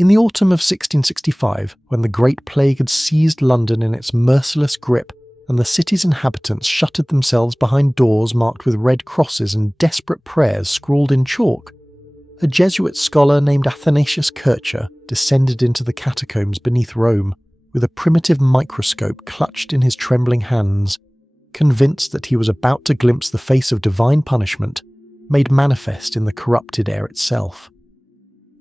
In the autumn of 1665, when the Great Plague had seized London in its merciless grip and the city's inhabitants shuttered themselves behind doors marked with red crosses and desperate prayers scrawled in chalk, a Jesuit scholar named Athanasius Kircher descended into the catacombs beneath Rome with a primitive microscope clutched in his trembling hands, convinced that he was about to glimpse the face of divine punishment made manifest in the corrupted air itself.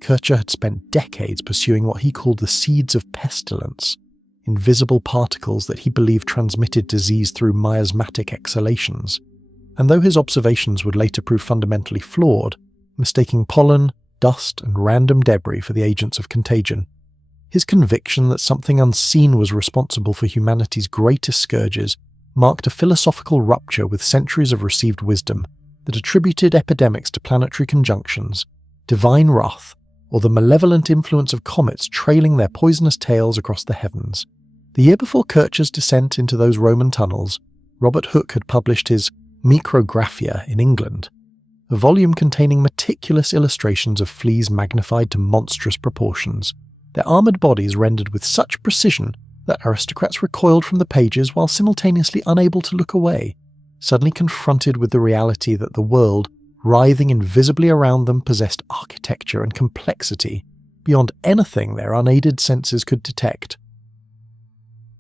Kircher had spent decades pursuing what he called the seeds of pestilence, invisible particles that he believed transmitted disease through miasmatic exhalations, and though his observations would later prove fundamentally flawed, mistaking pollen, dust, and random debris for the agents of contagion, his conviction that something unseen was responsible for humanity's greatest scourges marked a philosophical rupture with centuries of received wisdom that attributed epidemics to planetary conjunctions, divine wrath, or the malevolent influence of comets trailing their poisonous tails across the heavens. The year before Kircher's descent into those Roman tunnels, Robert Hooke had published his Micrographia in England, a volume containing meticulous illustrations of fleas magnified to monstrous proportions, their armoured bodies rendered with such precision that aristocrats recoiled from the pages while simultaneously unable to look away, suddenly confronted with the reality that the world, writhing invisibly around them, possessed architecture and complexity beyond anything their unaided senses could detect.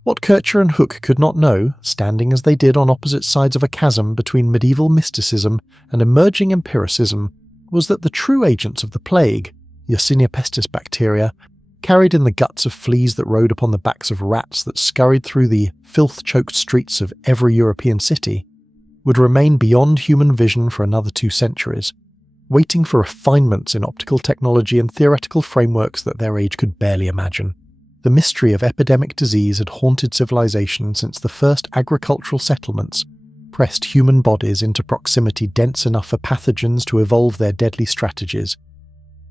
What Kircher and Hooke could not know, standing as they did on opposite sides of a chasm between medieval mysticism and emerging empiricism, was that the true agents of the plague, Yersinia pestis bacteria, carried in the guts of fleas that rode upon the backs of rats that scurried through the filth-choked streets of every European city, would remain beyond human vision for another 2 centuries, waiting for refinements in optical technology and theoretical frameworks that their age could barely imagine. The mystery of epidemic disease had haunted civilization since the first agricultural settlements pressed human bodies into proximity dense enough for pathogens to evolve their deadly strategies.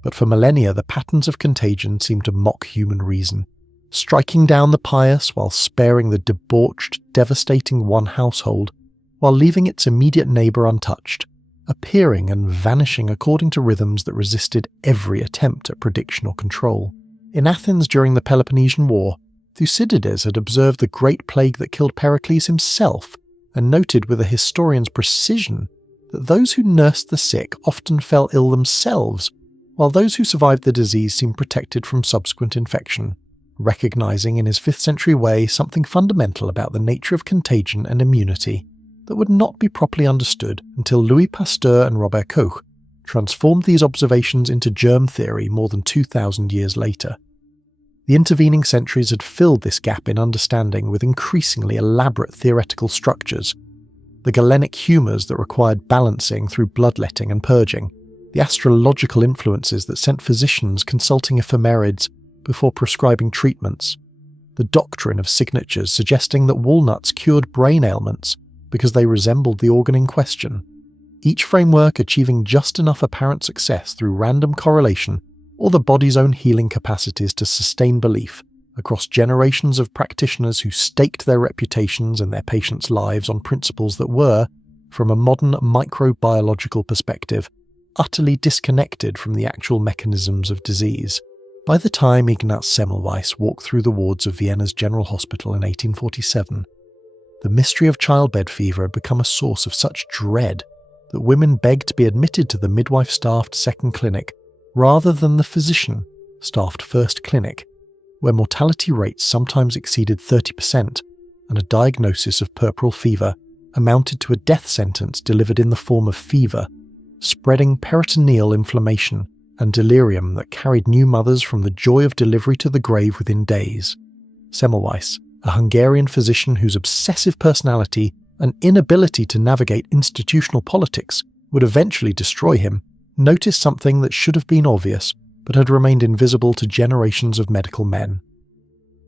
But for millennia the patterns of contagion seemed to mock human reason, striking down the pious while sparing the debauched, devastating one household, while leaving its immediate neighbour untouched, appearing and vanishing according to rhythms that resisted every attempt at prediction or control. In Athens during the Peloponnesian War, Thucydides had observed the great plague that killed Pericles himself, and noted with a historian's precision that those who nursed the sick often fell ill themselves, while those who survived the disease seemed protected from subsequent infection, recognizing in his 5th century way something fundamental about the nature of contagion and immunity that would not be properly understood until Louis Pasteur and Robert Koch transformed these observations into germ theory more than 2,000 years later. The intervening centuries had filled this gap in understanding with increasingly elaborate theoretical structures, the galenic humours that required balancing through bloodletting and purging, the astrological influences that sent physicians consulting ephemerides before prescribing treatments, the doctrine of signatures suggesting that walnuts cured brain ailments because they resembled the organ in question, each framework achieving just enough apparent success through random correlation or the body's own healing capacities to sustain belief across generations of practitioners who staked their reputations and their patients' lives on principles that were, from a modern microbiological perspective, utterly disconnected from the actual mechanisms of disease. By the time Ignaz Semmelweis walked through the wards of Vienna's General Hospital in 1847, the mystery of childbed fever had become a source of such dread that women begged to be admitted to the midwife-staffed second clinic rather than the physician-staffed first clinic, where mortality rates sometimes exceeded 30% and a diagnosis of puerperal fever amounted to a death sentence delivered in the form of fever, spreading peritoneal inflammation and delirium that carried new mothers from the joy of delivery to the grave within days. Semmelweis, a Hungarian physician whose obsessive personality and inability to navigate institutional politics would eventually destroy him, noticed something that should have been obvious but had remained invisible to generations of medical men.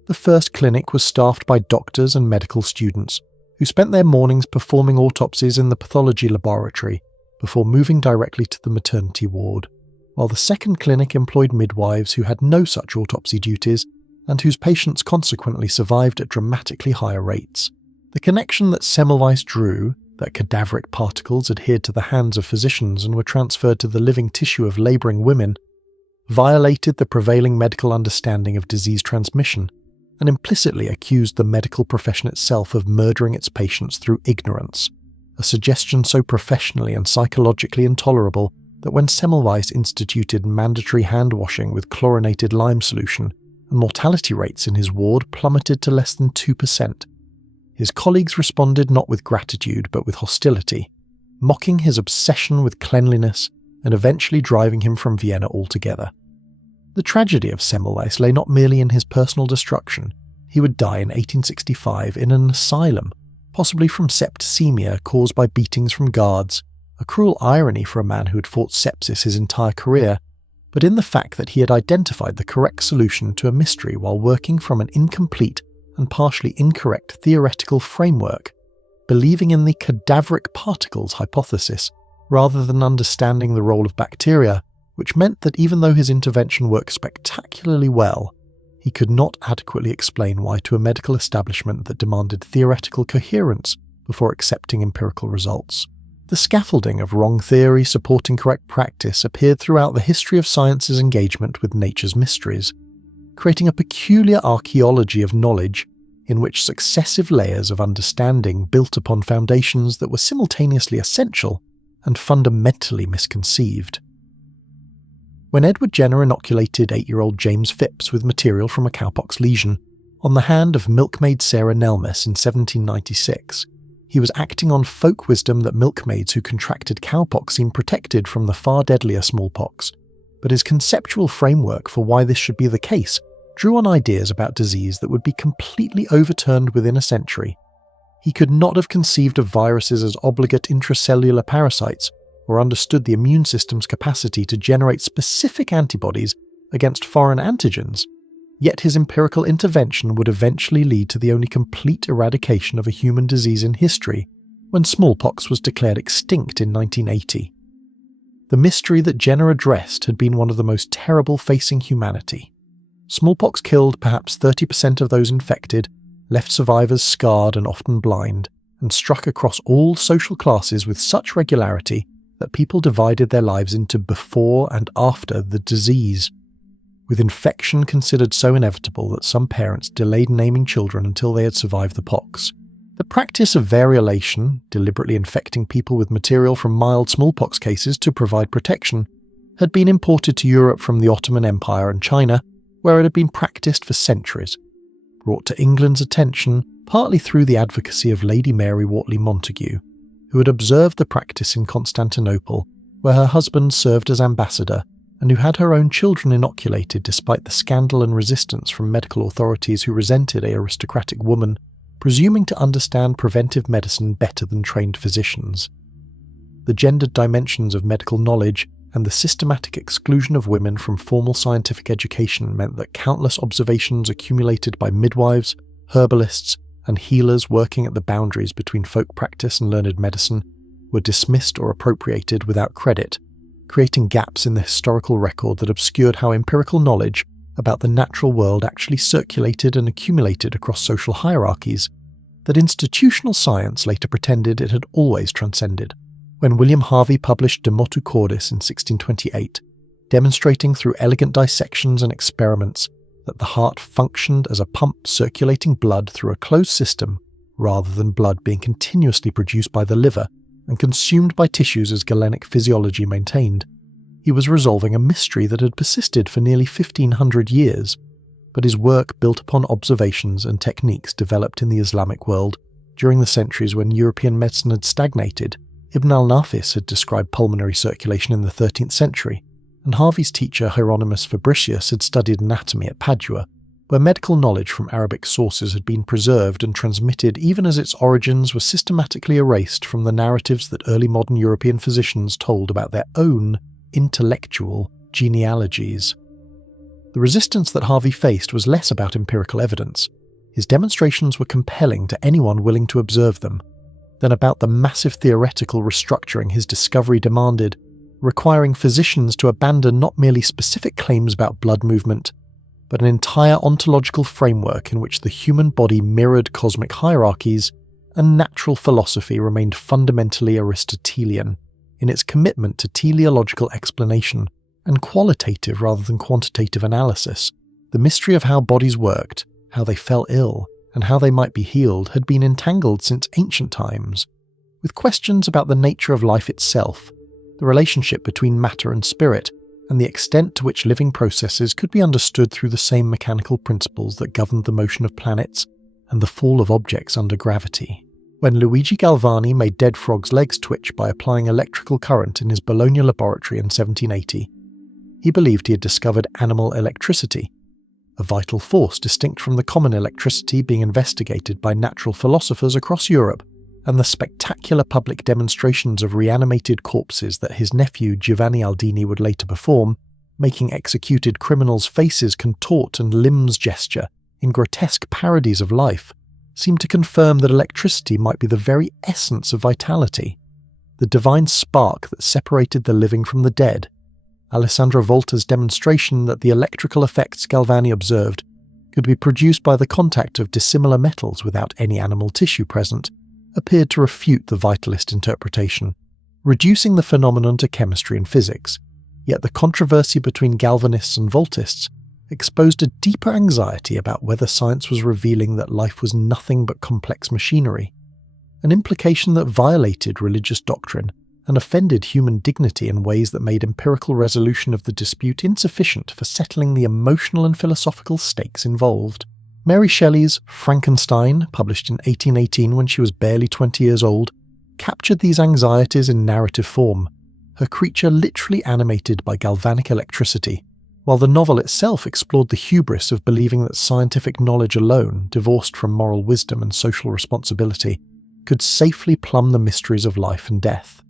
The first clinic was staffed by doctors and medical students who spent their mornings performing autopsies in the pathology laboratory before moving directly to the maternity ward, while the second clinic employed midwives who had no such autopsy duties and whose patients consequently survived at dramatically higher rates. The connection that Semmelweis drew, that cadaveric particles adhered to the hands of physicians and were transferred to the living tissue of labouring women, violated the prevailing medical understanding of disease transmission, and implicitly accused the medical profession itself of murdering its patients through ignorance, a suggestion so professionally and psychologically intolerable that when Semmelweis instituted mandatory hand-washing with chlorinated lime solution, and mortality rates in his ward plummeted to less than 2%, his colleagues responded not with gratitude but with hostility, mocking his obsession with cleanliness and eventually driving him from Vienna altogether. The tragedy of Semmelweis lay not merely in his personal destruction. He would die in 1865 in an asylum, possibly from septicemia caused by beatings from guards, a cruel irony for a man who had fought sepsis his entire career, but in the fact that he had identified the correct solution to a mystery while working from an incomplete and partially incorrect theoretical framework, believing in the cadaveric particles hypothesis rather than understanding the role of bacteria, which meant that even though his intervention worked spectacularly well, he could not adequately explain why to a medical establishment that demanded theoretical coherence before accepting empirical results. The scaffolding of wrong theory supporting correct practice appeared throughout the history of science's engagement with nature's mysteries, creating a peculiar archaeology of knowledge in which successive layers of understanding built upon foundations that were simultaneously essential and fundamentally misconceived. When Edward Jenner inoculated 8-year-old James Phipps with material from a cowpox lesion on the hand of milkmaid Sarah Nelmes in 1796, he was acting on folk wisdom that milkmaids who contracted cowpox seemed protected from the far deadlier smallpox, but his conceptual framework for why this should be the case drew on ideas about disease that would be completely overturned within a century. He could not have conceived of viruses as obligate intracellular parasites or understood the immune system's capacity to generate specific antibodies against foreign antigens, yet his empirical intervention would eventually lead to the only complete eradication of a human disease in history when smallpox was declared extinct in 1980. The mystery that Jenner addressed had been one of the most terrible facing humanity. Smallpox killed perhaps 30% of those infected, left survivors scarred and often blind, and struck across all social classes with such regularity that people divided their lives into before and after the disease, with infection considered so inevitable that some parents delayed naming children until they had survived the pox. The practice of variolation, deliberately infecting people with material from mild smallpox cases to provide protection, had been imported to Europe from the Ottoman Empire and China, where it had been practiced for centuries, brought to England's attention partly through the advocacy of Lady Mary Wortley Montagu, who had observed the practice in Constantinople, where her husband served as ambassador, and who had her own children inoculated despite the scandal and resistance from medical authorities who resented an aristocratic woman, presuming to understand preventive medicine better than trained physicians. The gendered dimensions of medical knowledge and the systematic exclusion of women from formal scientific education meant that countless observations accumulated by midwives, herbalists, and healers working at the boundaries between folk practice and learned medicine were dismissed or appropriated without credit, creating gaps in the historical record that obscured how empirical knowledge about the natural world actually circulated and accumulated across social hierarchies that institutional science later pretended it had always transcended. When William Harvey published De Motu Cordis in 1628, demonstrating through elegant dissections and experiments that the heart functioned as a pump circulating blood through a closed system rather than blood being continuously produced by the liver and consumed by tissues as Galenic physiology maintained, he was resolving a mystery that had persisted for nearly 1500 years, but his work built upon observations and techniques developed in the Islamic world during the centuries when European medicine had stagnated. Ibn al-Nafis had described pulmonary circulation in the 13th century, and Harvey's teacher Hieronymus Fabricius had studied anatomy at Padua, where medical knowledge from Arabic sources had been preserved and transmitted even as its origins were systematically erased from the narratives that early modern European physicians told about their own intellectual genealogies. The resistance that Harvey faced was less about empirical evidence. His demonstrations were compelling to anyone willing to observe them, than about the massive theoretical restructuring his discovery demanded, requiring physicians to abandon not merely specific claims about blood movement, but an entire ontological framework in which the human body mirrored cosmic hierarchies, and natural philosophy remained fundamentally Aristotelian in its commitment to teleological explanation and qualitative rather than quantitative analysis, the mystery of how bodies worked, how they fell ill, and how they might be healed had been entangled since ancient times, with questions about the nature of life itself, the relationship between matter and spirit, and the extent to which living processes could be understood through the same mechanical principles that governed the motion of planets and the fall of objects under gravity. When Luigi Galvani made dead frogs' legs twitch by applying electrical current in his Bologna laboratory in 1780, he believed he had discovered animal electricity, a vital force distinct from the common electricity being investigated by natural philosophers across Europe, and the spectacular public demonstrations of reanimated corpses that his nephew Giovanni Aldini would later perform, making executed criminals' faces contort and limbs gesture in grotesque parodies of life, seemed to confirm that electricity might be the very essence of vitality, the divine spark that separated the living from the dead. Alessandro Volta's demonstration that the electrical effects Galvani observed could be produced by the contact of dissimilar metals without any animal tissue present appeared to refute the vitalist interpretation, reducing the phenomenon to chemistry and physics. Yet the controversy between Galvanists and Voltists exposed a deeper anxiety about whether science was revealing that life was nothing but complex machinery, an implication that violated religious doctrine and offended human dignity in ways that made empirical resolution of the dispute insufficient for settling the emotional and philosophical stakes involved. Mary Shelley's Frankenstein, published in 1818 when she was barely 20 years old, captured these anxieties in narrative form, her creature literally animated by galvanic electricity, while the novel itself explored the hubris of believing that scientific knowledge alone, divorced from moral wisdom and social responsibility, could safely plumb the mysteries of life and death.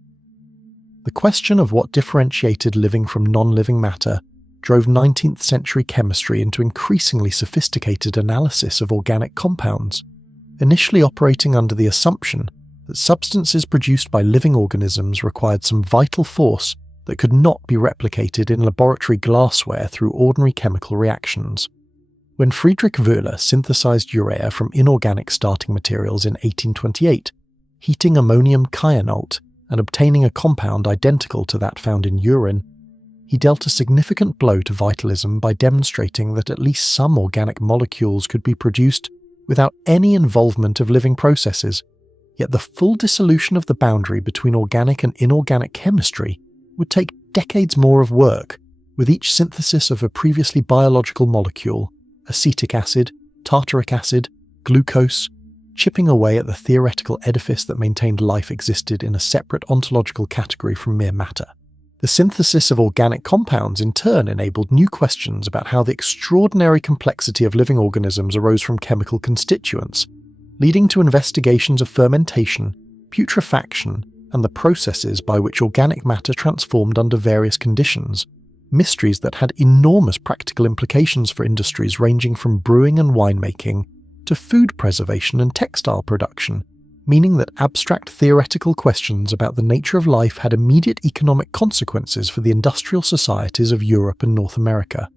The question of what differentiated living from non-living matter drove 19th century chemistry into increasingly sophisticated analysis of organic compounds, initially operating under the assumption that substances produced by living organisms required some vital force that could not be replicated in laboratory glassware through ordinary chemical reactions. When Friedrich Wöhler synthesized urea from inorganic starting materials in 1828, heating ammonium kyanate and obtaining a compound identical to that found in urine, he dealt a significant blow to vitalism by demonstrating that at least some organic molecules could be produced without any involvement of living processes, yet the full dissolution of the boundary between organic and inorganic chemistry would take decades more of work, with each synthesis of a previously biological molecule, acetic acid, tartaric acid, glucose, chipping away at the theoretical edifice that maintained life existed in a separate ontological category from mere matter. The synthesis of organic compounds in turn enabled new questions about how the extraordinary complexity of living organisms arose from chemical constituents, leading to investigations of fermentation, putrefaction, and the processes by which organic matter transformed under various conditions, mysteries that had enormous practical implications for industries ranging from brewing and winemaking to food preservation and textile production, meaning that abstract theoretical questions about the nature of life had immediate economic consequences for the industrial societies of Europe and North America.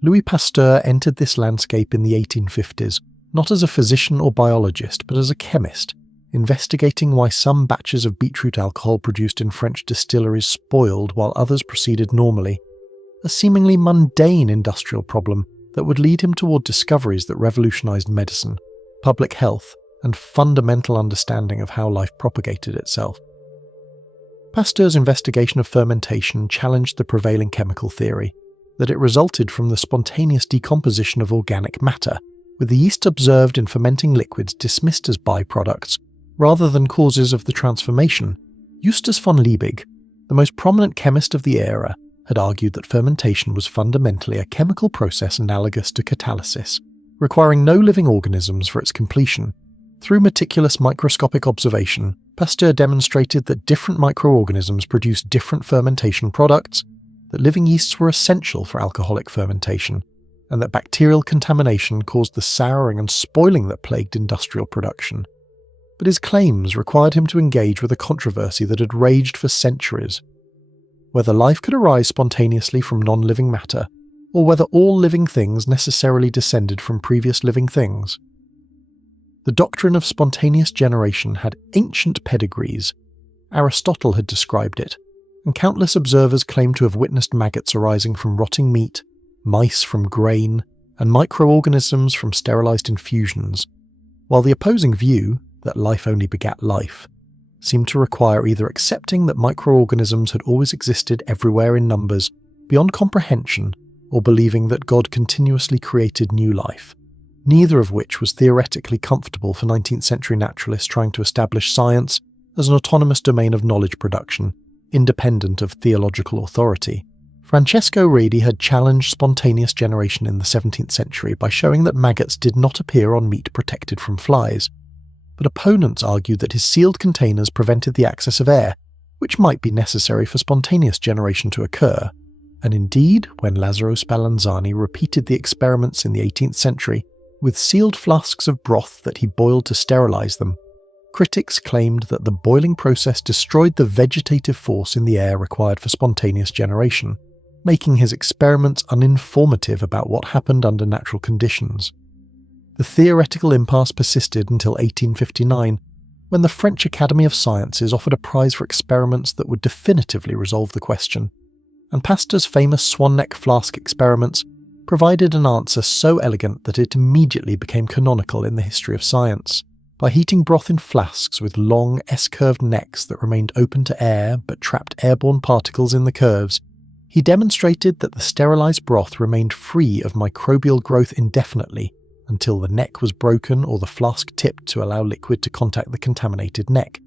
Louis Pasteur entered this landscape in the 1850s, not as a physician or biologist, but as a chemist, investigating why some batches of beetroot alcohol produced in French distilleries spoiled while others proceeded normally, a seemingly mundane industrial problem that would lead him toward discoveries that revolutionized medicine, public health, and fundamental understanding of how life propagated itself. Pasteur's investigation of fermentation challenged the prevailing chemical theory, that it resulted from the spontaneous decomposition of organic matter, with the yeast observed in fermenting liquids dismissed as byproducts rather than causes of the transformation. Justus von Liebig, the most prominent chemist of the era, had argued that fermentation was fundamentally a chemical process analogous to catalysis, requiring no living organisms for its completion. Through meticulous microscopic observation, Pasteur demonstrated that different microorganisms produced different fermentation products, that living yeasts were essential for alcoholic fermentation, and that bacterial contamination caused the souring and spoiling that plagued industrial production. But his claims required him to engage with a controversy that had raged for centuries: whether life could arise spontaneously from non-living matter, or whether all living things necessarily descended from previous living things. The doctrine of spontaneous generation had ancient pedigrees. Aristotle had described it, and countless observers claim to have witnessed maggots arising from rotting meat, mice from grain, and microorganisms from sterilized infusions, while the opposing view, that life only begat life, seemed to require either accepting that microorganisms had always existed everywhere in numbers beyond comprehension, or believing that God continuously created new life, neither of which was theoretically comfortable for 19th century naturalists trying to establish science as an autonomous domain of knowledge production, independent of theological authority. Francesco Redi had challenged spontaneous generation in the 17th century by showing that maggots did not appear on meat protected from flies, but opponents argued that his sealed containers prevented the access of air, which might be necessary for spontaneous generation to occur. And indeed, when Lazzaro Spallanzani repeated the experiments in the 18th century with sealed flasks of broth that he boiled to sterilize them, critics claimed that the boiling process destroyed the vegetative force in the air required for spontaneous generation, making his experiments uninformative about what happened under natural conditions. The theoretical impasse persisted until 1859, when the French Academy of Sciences offered a prize for experiments that would definitively resolve the question, and Pasteur's famous swan neck flask experiments provided an answer so elegant that it immediately became canonical in the history of science. By heating broth in flasks with long S-curved necks that remained open to air but trapped airborne particles in the curves, he demonstrated that the sterilized broth remained free of microbial growth indefinitely until the neck was broken or the flask tipped to allow liquid to contact the contaminated neck,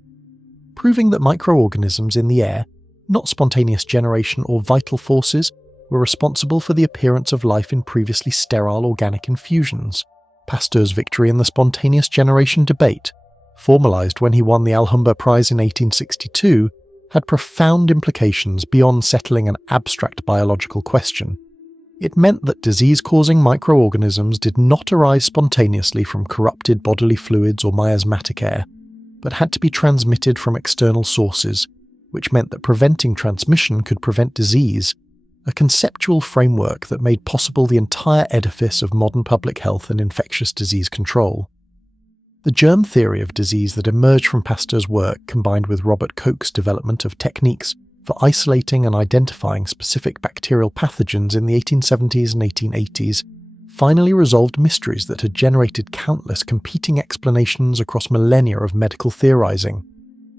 proving that microorganisms in the air, not spontaneous generation or vital forces, were responsible for the appearance of life in previously sterile organic infusions. Pasteur's victory in the spontaneous generation debate, formalized when he won the Alhambra Prize in 1862, had profound implications beyond settling an abstract biological question. It meant that disease-causing microorganisms did not arise spontaneously from corrupted bodily fluids or miasmatic air, but had to be transmitted from external sources, which meant that preventing transmission could prevent disease, a conceptual framework that made possible the entire edifice of modern public health and infectious disease control. The germ theory of disease that emerged from Pasteur's work, combined with Robert Koch's development of techniques for isolating and identifying specific bacterial pathogens in the 1870s and 1880s, finally resolved mysteries that had generated countless competing explanations across millennia of medical theorizing.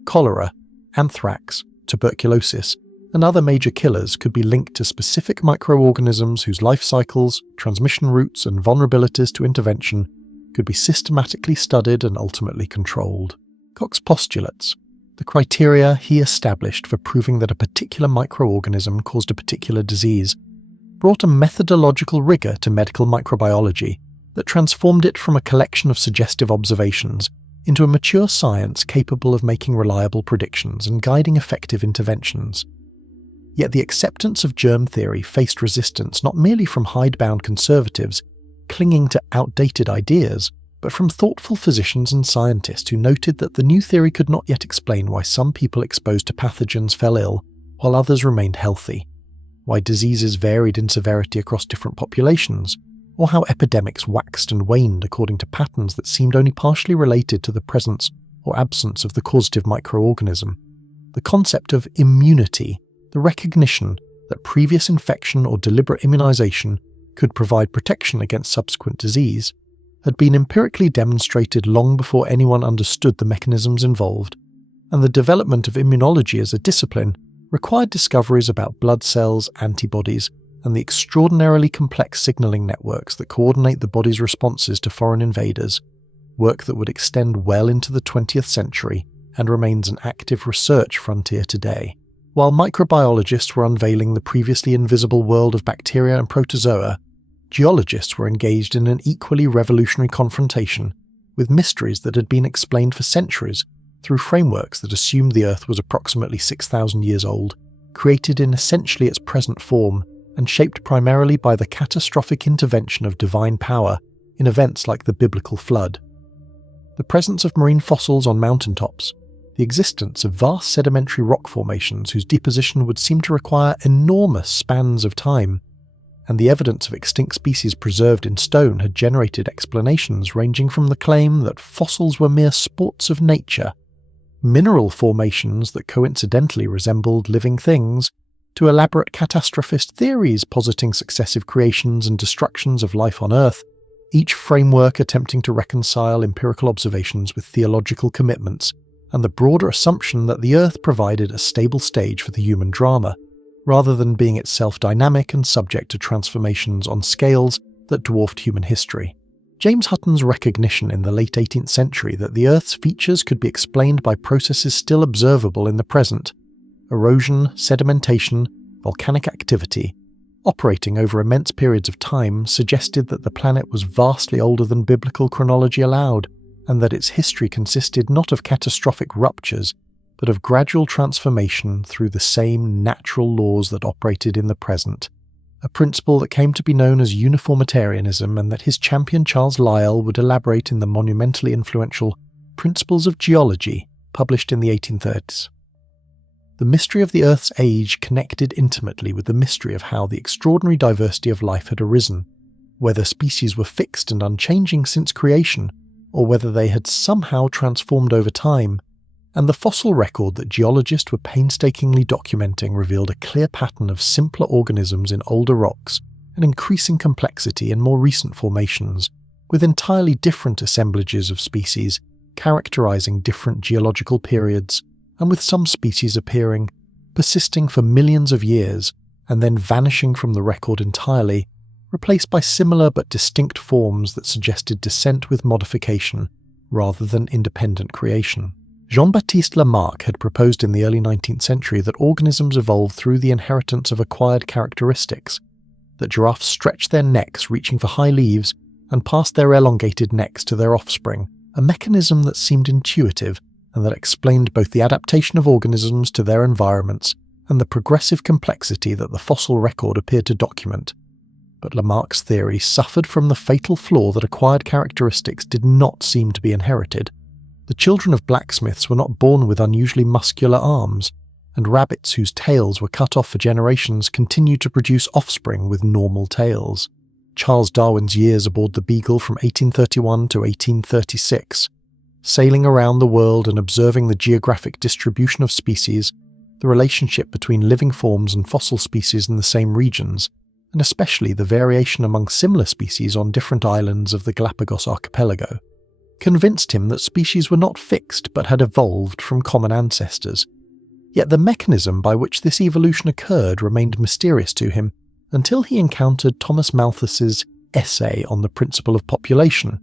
Cholera, anthrax, tuberculosis, and other major killers could be linked to specific microorganisms whose life cycles, transmission routes, and vulnerabilities to intervention could be systematically studied and ultimately controlled. Koch's postulates, the criteria he established for proving that a particular microorganism caused a particular disease, brought a methodological rigor to medical microbiology that transformed it from a collection of suggestive observations into a mature science capable of making reliable predictions and guiding effective interventions. Yet the acceptance of germ theory faced resistance not merely from hidebound conservatives clinging to outdated ideas, but from thoughtful physicians and scientists who noted that the new theory could not yet explain why some people exposed to pathogens fell ill while others remained healthy, why diseases varied in severity across different populations, or how epidemics waxed and waned according to patterns that seemed only partially related to the presence or absence of the causative microorganism. The concept of immunity, the recognition that previous infection or deliberate immunization could provide protection against subsequent disease, had been empirically demonstrated long before anyone understood the mechanisms involved, and the development of immunology as a discipline required discoveries about blood cells, antibodies, and the extraordinarily complex signaling networks that coordinate the body's responses to foreign invaders, work that would extend well into the 20th century and remains an active research frontier today. While microbiologists were unveiling the previously invisible world of bacteria and protozoa, geologists were engaged in an equally revolutionary confrontation with mysteries that had been explained for centuries through frameworks that assumed the Earth was approximately 6,000 years old, created in essentially its present form, and shaped primarily by the catastrophic intervention of divine power in events like the biblical flood. The presence of marine fossils on mountaintops, the existence of vast sedimentary rock formations whose deposition would seem to require enormous spans of time, and the evidence of extinct species preserved in stone had generated explanations ranging from the claim that fossils were mere sports of nature, mineral formations that coincidentally resembled living things, to elaborate catastrophist theories positing successive creations and destructions of life on Earth, each framework attempting to reconcile empirical observations with theological commitments and the broader assumption that the Earth provided a stable stage for the human drama, rather than being itself dynamic and subject to transformations on scales that dwarfed human history. James Hutton's recognition in the late 18th century that the Earth's features could be explained by processes still observable in the present — erosion, sedimentation, volcanic activity — operating over immense periods of time, suggested that the planet was vastly older than biblical chronology allowed, and that its history consisted not of catastrophic ruptures, but of gradual transformation through the same natural laws that operated in the present, a principle that came to be known as uniformitarianism, and that his champion Charles Lyell would elaborate in the monumentally influential Principles of Geology, published in the 1830s. The mystery of the Earth's age connected intimately with the mystery of how the extraordinary diversity of life had arisen, whether species were fixed and unchanging since creation, or whether they had somehow transformed over time, and the fossil record that geologists were painstakingly documenting revealed a clear pattern of simpler organisms in older rocks and increasing complexity in more recent formations, with entirely different assemblages of species characterizing different geological periods, and with some species appearing, persisting for millions of years, and then vanishing from the record entirely, replaced by similar but distinct forms that suggested descent with modification rather than independent creation. Jean-Baptiste Lamarck had proposed in the early 19th century that organisms evolved through the inheritance of acquired characteristics, that giraffes stretched their necks reaching for high leaves and passed their elongated necks to their offspring, a mechanism that seemed intuitive and that explained both the adaptation of organisms to their environments and the progressive complexity that the fossil record appeared to document. But Lamarck's theory suffered from the fatal flaw that acquired characteristics did not seem to be inherited. The children of blacksmiths were not born with unusually muscular arms, and rabbits whose tails were cut off for generations continued to produce offspring with normal tails. Charles Darwin's years aboard the Beagle from 1831 to 1836, sailing around the world and observing the geographic distribution of species, the relationship between living forms and fossil species in the same regions, and especially the variation among similar species on different islands of the Galapagos archipelago, convinced him that species were not fixed but had evolved from common ancestors. Yet the mechanism by which this evolution occurred remained mysterious to him until he encountered Thomas Malthus's essay on the principle of population,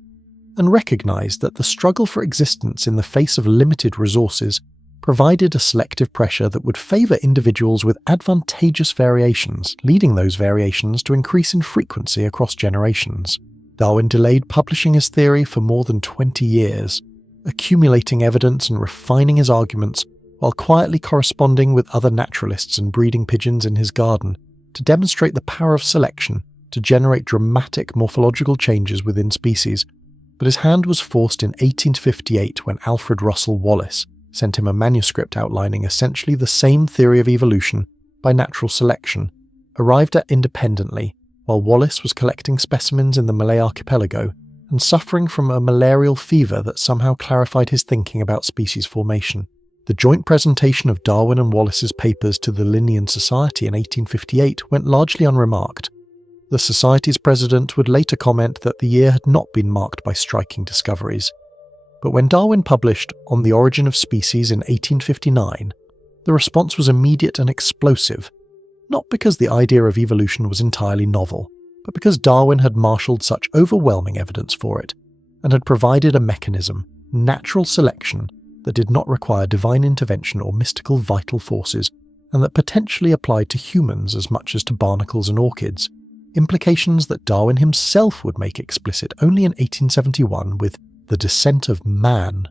and recognized that the struggle for existence in the face of limited resources provided a selective pressure that would favor individuals with advantageous variations, leading those variations to increase in frequency across generations. Darwin delayed publishing his theory for more than 20 years, accumulating evidence and refining his arguments while quietly corresponding with other naturalists and breeding pigeons in his garden to demonstrate the power of selection to generate dramatic morphological changes within species. But his hand was forced in 1858 when Alfred Russel Wallace sent him a manuscript outlining essentially the same theory of evolution by natural selection, arrived at independently while Wallace was collecting specimens in the Malay archipelago and suffering from a malarial fever that somehow clarified his thinking about species formation. The joint presentation of Darwin and Wallace's papers to the Linnean Society in 1858 went largely unremarked. The Society's president would later comment that the year had not been marked by striking discoveries. But when Darwin published On the Origin of Species in 1859, the response was immediate and explosive, not because the idea of evolution was entirely novel, but because Darwin had marshalled such overwhelming evidence for it, and had provided a mechanism, natural selection, that did not require divine intervention or mystical vital forces, and that potentially applied to humans as much as to barnacles and orchids, implications that Darwin himself would make explicit only in 1871 with The Descent of Man.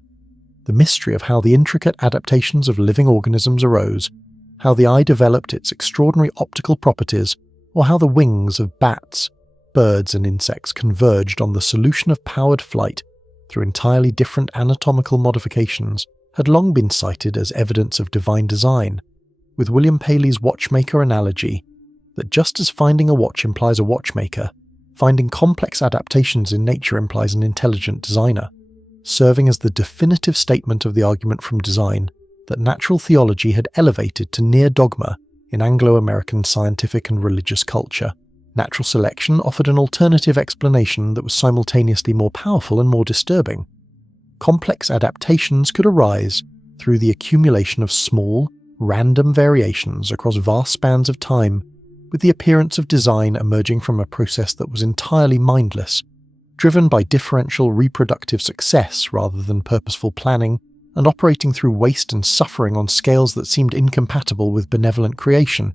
The mystery of how the intricate adaptations of living organisms arose, how the eye developed its extraordinary optical properties, or how the wings of bats, birds and insects converged on the solution of powered flight through entirely different anatomical modifications, had long been cited as evidence of divine design, with William Paley's watchmaker analogy that just as finding a watch implies a watchmaker, finding complex adaptations in nature implies an intelligent designer. serving as the definitive statement of the argument from design that natural theology had elevated to near dogma in Anglo-American scientific and religious culture. Natural selection offered an alternative explanation that was simultaneously more powerful and more disturbing. Complex adaptations could arise through the accumulation of small, random variations across vast spans of time, with the appearance of design emerging from a process that was entirely mindless, driven by differential reproductive success rather than purposeful planning, and operating through waste and suffering on scales that seemed incompatible with benevolent creation.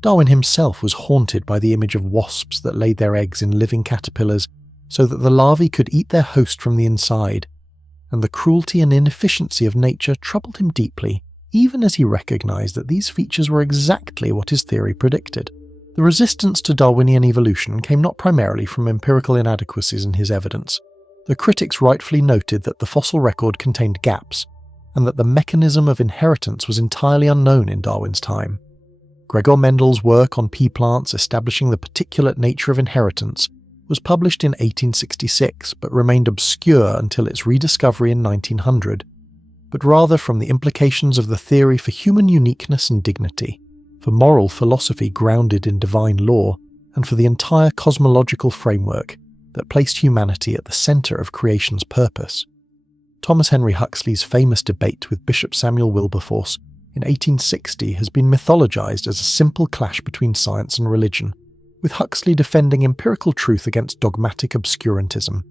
Darwin himself was haunted by the image of wasps that laid their eggs in living caterpillars so that the larvae could eat their host from the inside, and the cruelty and inefficiency of nature troubled him deeply, even as he recognized that these features were exactly what his theory predicted. The resistance to Darwinian evolution came not primarily from empirical inadequacies in his evidence. The critics rightfully noted that the fossil record contained gaps, and that the mechanism of inheritance was entirely unknown in Darwin's time. Gregor Mendel's work on pea plants establishing the particulate nature of inheritance was published in 1866 but remained obscure until its rediscovery in 1900, but rather from the implications of the theory for human uniqueness and dignity, for moral philosophy grounded in divine law, and for the entire cosmological framework that placed humanity at the centre of creation's purpose. Thomas Henry Huxley's famous debate with Bishop Samuel Wilberforce in 1860 has been mythologized as a simple clash between science and religion, with Huxley defending empirical truth against dogmatic obscurantism.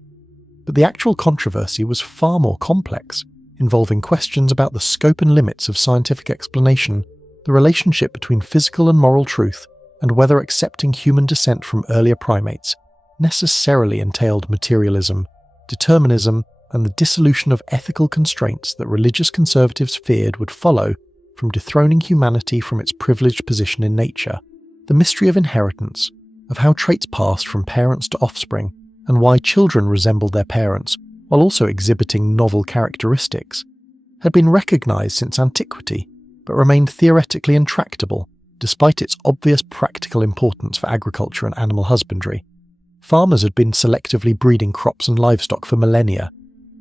But the actual controversy was far more complex, involving questions about the scope and limits of scientific explanation, the relationship between physical and moral truth, and whether accepting human descent from earlier primates necessarily entailed materialism, determinism, and the dissolution of ethical constraints that religious conservatives feared would follow from dethroning humanity from its privileged position in nature. The mystery of inheritance, of how traits passed from parents to offspring, and why children resembled their parents while also exhibiting novel characteristics, had been recognized since antiquity, but remained theoretically intractable despite its obvious practical importance for agriculture and animal husbandry. Farmers had been selectively breeding crops and livestock for millennia,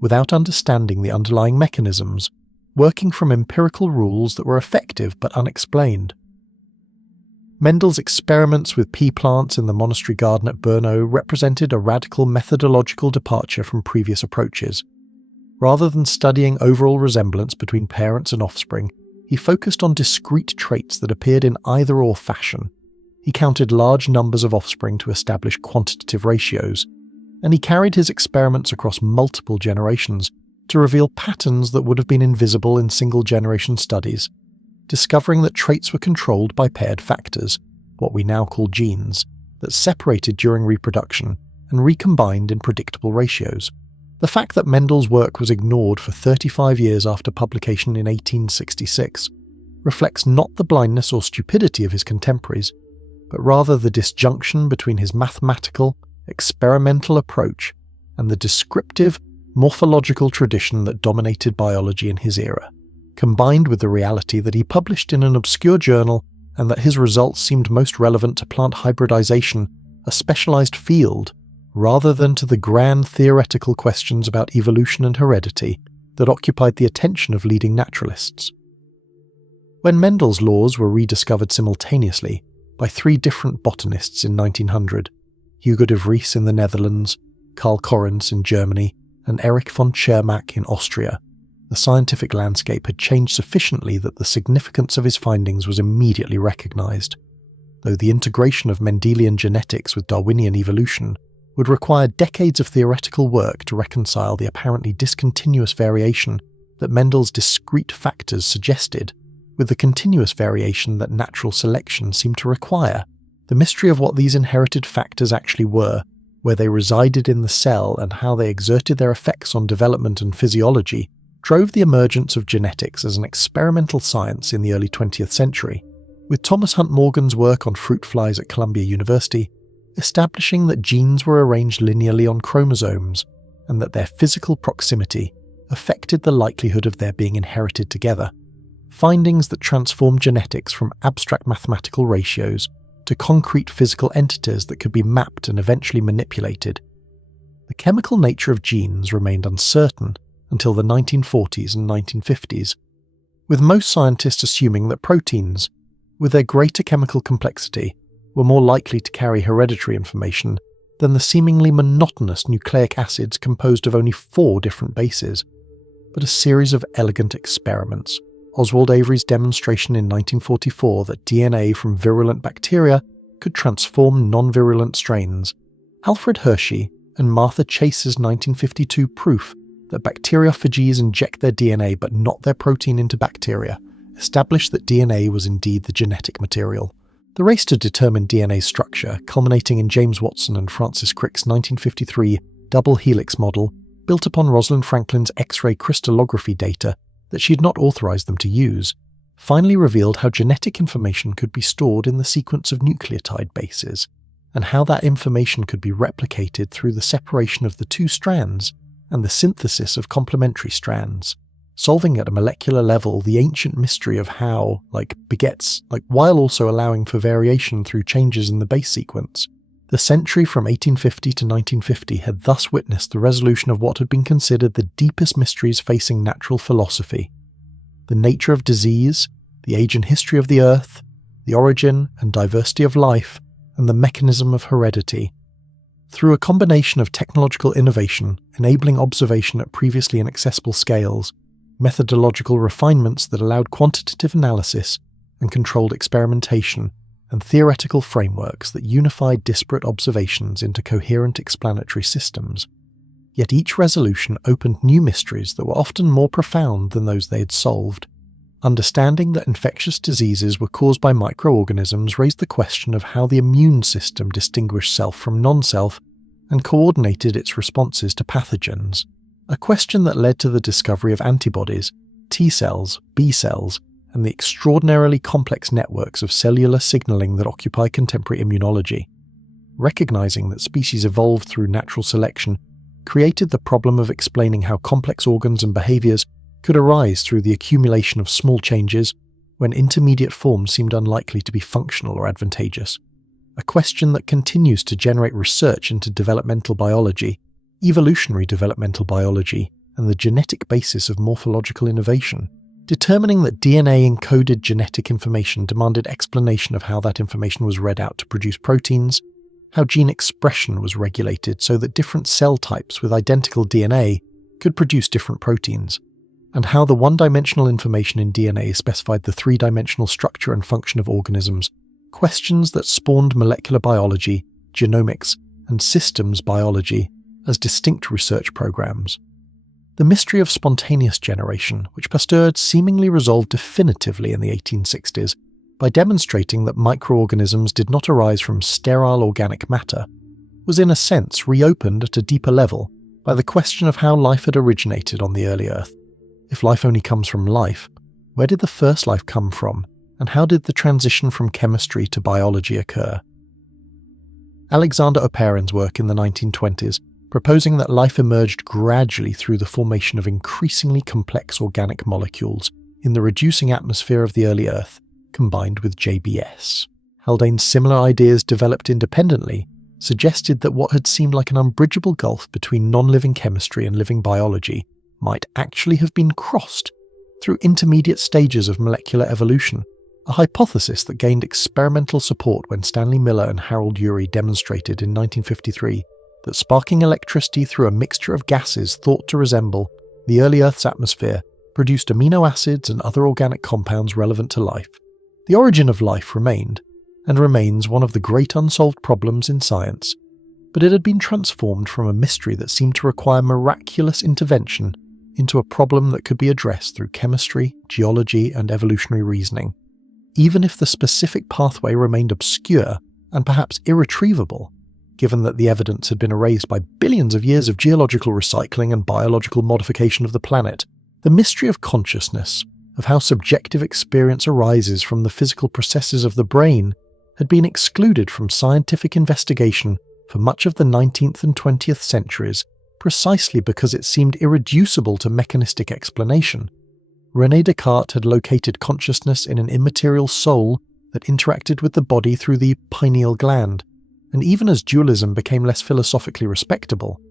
without understanding the underlying mechanisms, working from empirical rules that were effective but unexplained. Mendel's experiments with pea plants in the monastery garden at Brno represented a radical methodological departure from previous approaches. Rather than studying overall resemblance between parents and offspring, he focused on discrete traits that appeared in either-or fashion. He counted large numbers of offspring to establish quantitative ratios, and he carried his experiments across multiple generations to reveal patterns that would have been invisible in single-generation studies, discovering that traits were controlled by paired factors, what we now call genes, that separated during reproduction and recombined in predictable ratios. The fact that Mendel's work was ignored for 35 years after publication in 1866 reflects not the blindness or stupidity of his contemporaries, but rather the disjunction between his mathematical, experimental approach and the descriptive, morphological tradition that dominated biology in his era, combined with the reality that he published in an obscure journal and that his results seemed most relevant to plant hybridization, a specialized field, rather than to the grand theoretical questions about evolution and heredity that occupied the attention of leading naturalists. When Mendel's laws were rediscovered simultaneously by three different botanists in 1900, Hugo de Vries in the Netherlands, Karl Correns in Germany, and Erich von Tschermak in Austria, the scientific landscape had changed sufficiently that the significance of his findings was immediately recognized, though the integration of Mendelian genetics with Darwinian evolution would require decades of theoretical work to reconcile the apparently discontinuous variation that Mendel's discrete factors suggested with the continuous variation that natural selection seemed to require. The mystery of what these inherited factors actually were, where they resided in the cell and how they exerted their effects on development and physiology, drove the emergence of genetics as an experimental science in the early 20th century, with Thomas Hunt Morgan's work on fruit flies at Columbia University establishing that genes were arranged linearly on chromosomes and that their physical proximity affected the likelihood of their being inherited together, findings that transformed genetics from abstract mathematical ratios to concrete physical entities that could be mapped and eventually manipulated. The chemical nature of genes remained uncertain, until the 1940s and 1950s, with most scientists assuming that proteins, with their greater chemical complexity, were more likely to carry hereditary information than the seemingly monotonous nucleic acids composed of only 4 different bases. But a series of elegant experiments, Oswald Avery's demonstration in 1944 that DNA from virulent bacteria could transform non-virulent strains, Alfred Hershey and Martha Chase's 1952 proof that bacteriophages inject their DNA but not their protein into bacteria, established that DNA was indeed the genetic material. The race to determine DNA structure, culminating in James Watson and Francis Crick's 1953 double helix model, built upon Rosalind Franklin's X-ray crystallography data that she had not authorized them to use, finally revealed how genetic information could be stored in the sequence of nucleotide bases, and how that information could be replicated through the separation of the 2 strands and the synthesis of complementary strands, solving at a molecular level the ancient mystery of how, begets, while also allowing for variation through changes in the base sequence. The century from 1850 to 1950 had thus witnessed the resolution of what had been considered the deepest mysteries facing natural philosophy: the nature of disease, the age and history of the earth, the origin and diversity of life, and the mechanism of heredity. Through a combination of technological innovation, enabling observation at previously inaccessible scales, methodological refinements that allowed quantitative analysis and controlled experimentation, and theoretical frameworks that unified disparate observations into coherent explanatory systems. Yet each resolution opened new mysteries that were often more profound than those they had solved. Understanding that infectious diseases were caused by microorganisms raised the question of how the immune system distinguished self from non-self and coordinated its responses to pathogens, a question that led to the discovery of antibodies, T cells, B cells, and the extraordinarily complex networks of cellular signaling that occupy contemporary immunology. Recognizing that species evolved through natural selection created the problem of explaining how complex organs and behaviors could arise through the accumulation of small changes when intermediate forms seemed unlikely to be functional or advantageous. A question that continues to generate research into developmental biology, evolutionary developmental biology, and the genetic basis of morphological innovation. Determining that DNA-encoded genetic information demanded explanation of how that information was read out to produce proteins, how gene expression was regulated so that different cell types with identical DNA could produce different proteins, and how the one-dimensional information in DNA specified the 3-dimensional structure and function of organisms, questions that spawned molecular biology, genomics, and systems biology as distinct research programs. The mystery of spontaneous generation, which Pasteur had seemingly resolved definitively in the 1860s by demonstrating that microorganisms did not arise from sterile organic matter, was in a sense reopened at a deeper level by the question of how life had originated on the early Earth. If life only comes from life, where did the first life come from, and how did the transition from chemistry to biology occur? Alexander Oparin's work in the 1920s, proposing that life emerged gradually through the formation of increasingly complex organic molecules in the reducing atmosphere of the early Earth, combined with JBS. Haldane's similar ideas developed independently suggested that what had seemed like an unbridgeable gulf between non-living chemistry and living biology might actually have been crossed through intermediate stages of molecular evolution, a hypothesis that gained experimental support when Stanley Miller and Harold Urey demonstrated in 1953 that sparking electricity through a mixture of gases thought to resemble the early Earth's atmosphere produced amino acids and other organic compounds relevant to life. The origin of life remained, and remains, one of the great unsolved problems in science, but it had been transformed from a mystery that seemed to require miraculous intervention into a problem that could be addressed through chemistry, geology, and evolutionary reasoning, even if the specific pathway remained obscure and perhaps irretrievable, given that the evidence had been erased by billions of years of geological recycling and biological modification of the planet. The mystery of consciousness, of how subjective experience arises from the physical processes of the brain, had been excluded from scientific investigation for much of the 19th and 20th centuries, precisely because it seemed irreducible to mechanistic explanation. René Descartes had located consciousness in an immaterial soul that interacted with the body through the pineal gland, and even as dualism became less philosophically respectable,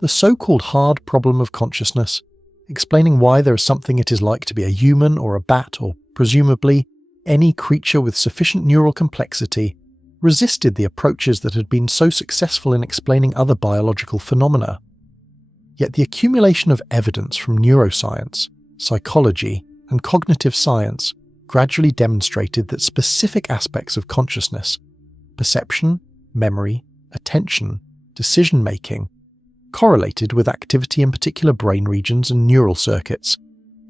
the so-called hard problem of consciousness, explaining why there is something it is like to be a human or a bat or, presumably, any creature with sufficient neural complexity, resisted the approaches that had been so successful in explaining other biological phenomena. Yet the accumulation of evidence from neuroscience, psychology, and cognitive science gradually demonstrated that specific aspects of consciousness — perception, memory, attention, decision-making — correlated with activity in particular brain regions and neural circuits.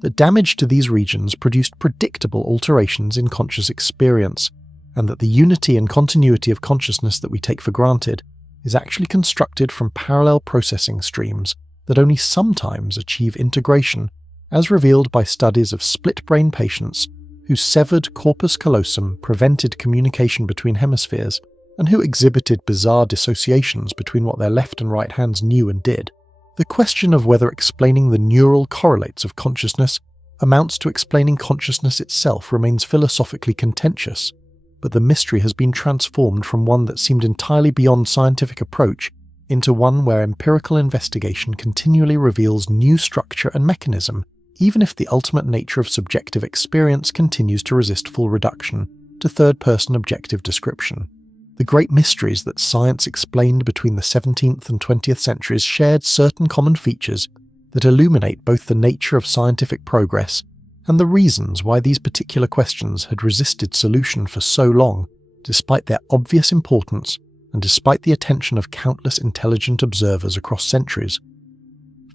That damage to these regions produced predictable alterations in conscious experience, and that the unity and continuity of consciousness that we take for granted is actually constructed from parallel processing streams that only sometimes achieve integration, as revealed by studies of split-brain patients whose severed corpus callosum prevented communication between hemispheres, and who exhibited bizarre dissociations between what their left and right hands knew and did. The question of whether explaining the neural correlates of consciousness amounts to explaining consciousness itself remains philosophically contentious, but the mystery has been transformed from one that seemed entirely beyond scientific approach into one where empirical investigation continually reveals new structure and mechanism, even if the ultimate nature of subjective experience continues to resist full reduction to third-person objective description. The great mysteries that science explained between the 17th and 20th centuries shared certain common features that illuminate both the nature of scientific progress and the reasons why these particular questions had resisted solution for so long, despite their obvious importance and despite the attention of countless intelligent observers across centuries.